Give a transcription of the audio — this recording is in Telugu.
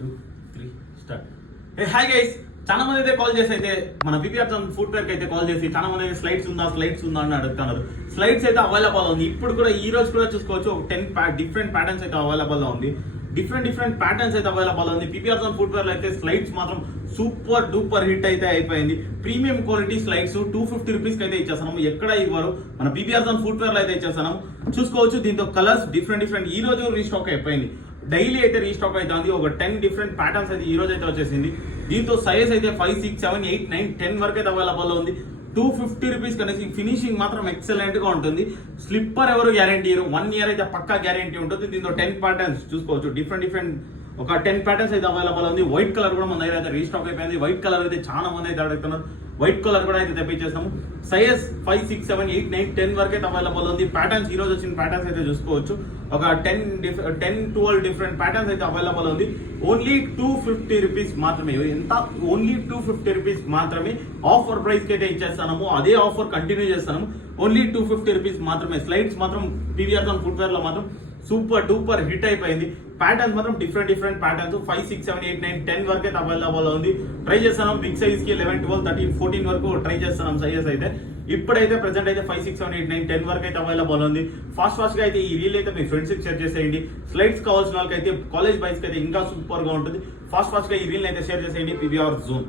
2, 3 స్టార్ట్. హాయ్ గైస్, చాలా మంది అయితే కాల్ చేసి అయితే మన పీపీఆర్ ఫుడ్ వేర్ అయితే కాల్ చేసి చాలా మంది స్లైడ్స్ ఉందా అని అడుగుతున్నారు. స్లైడ్స్ అయితే అవైలబుల్ ఉంది. ఇప్పుడు కూడా ఈ రోజు కూడా చూసుకోవచ్చు. ఒక 10 డిఫరెంట్ ప్యాటర్న్స్ అయితే అవైలబుల్ గా ఉంది. డిఫరెంట్ ప్యాటర్న్స్ అయితే అవైలబుల్ ఉంది. పీపీఆర్ ఫుడ్ వేర్ అయితే స్లైడ్స్ మాత్రం సూపర్ డూపర్ హిట్ అయితే అయిపోయింది. ప్రీమియం క్వాలిటీ స్లైడ్స్ 250 రూపీస్ అయితే ఇచ్చేస్తున్నాము. ఎక్కడ ఇవ్వరు, మన పీపీఆర్ ఫుడ్ వేర్ లో అయితే ఇచ్చేస్తున్నాము. చూసుకోవచ్చు. దీంతో కలర్స్ డిఫరెంట్ ఈ రోజు రీస్టాక్ అయిపోయింది. డైలీ అయితే రీస్టాక్ అవుతుంది. ఒక 10 డిఫరెంట్ ప్యాటర్న్స్ అయితే ఈ రోజు అయితే వచ్చేసింది. దీంతో సైజ్ అయితే 5, 6, 7, 8, 9, 10 వరకు అయితే అవైలబుల్ ఉంది. 250 రూపీస్ కనేసి ఫినిషింగ్ మాత్రం ఎక్సలెంట్ గా ఉంటుంది. స్లిప్పర్ ఎవరు గ్యారంటీ ఇవ్వరు, 1 ఇయర్ అయితే పక్కా గ్యారంటీ ఉంటుంది. దీంతో 10 ప్యాటర్న్స్ చూసుకోవచ్చు. డిఫరెంట్ ఒక 10 ప్యాటర్న్స్ అయితే అవైలబుల్ ఉంది. వైట్ కలర్ కూడా మన దగ్గర అయితే రీస్టాక్ అయిపోయింది. వైట్ కలర్ అయితే చాలా మంది అయితే అడుగుతున్నారు. వైట్ కలర్ కూడా అయితే తెప్పించేస్తాము. సైజ్ 5, 6, 7, 8, 9, 10 వరకు అయితే అవైలబుల్ ఉంది. ప్యాటర్న్స్ ఈ రోజు వచ్చిన ప్యాటర్న్స్ అయితే చూసుకోవచ్చు. ఒక 10-12 డిఫరెంట్ ప్యాటర్న్స్ అయితే అవైలబుల్ ఉంది. ఓన్లీ 250 రూపీస్ మాత్రమే. ఎంత? ఓన్లీ 250 రూపీస్ మాత్రమే. ఆఫర్ ప్రైస్ కి అయితే ఇచ్చేస్తాము. అదే ఆఫర్ కంటిన్యూ చేస్తాము. ఓన్లీ 250 రూపీస్ మాత్రమే. స్లైడ్స్ మాత్రం పీవీఆర్ ఫుడ్ వేర్ లో మాత్రం సూపర్ డూపర్ హిట్ అయిపోయింది. ప్యాటర్న్స్ మాత్రం డిఫరెంట్ ప్యాటర్న్స్ 5, 6, 7, 8, 9, 10 వరకు అయితే అవైలబుల్ ఉంది. ట్రై చేస్తున్నాం. బిగ్ సైజ్ కి 11, 12, 13, 14 వరకు ట్రై చేస్తున్నాం సైజెస్ అయితే. ఇప్పుడైతే ప్రెసెంట్ అయితే 5, 6, 7, 8, 9, 10 వరకు అయితే అవైలబుల్ ఉంది. ఫాస్ట్ గా అయితే ఈ రీల్ అయితే మీ ఫ్రెండ్స్ కి షేర్ చేసేయండి. స్లైడ్స్ కావాల్సిన వాళ్ళకి అయితే కాలేజ్ బైక్స్ అయితే ఇంకా సూపర్ గా ఉంటుంది. ఫాస్ట్ గా ఈ రీల్ అయితే షేర్ చేసేయండి. PVR zone.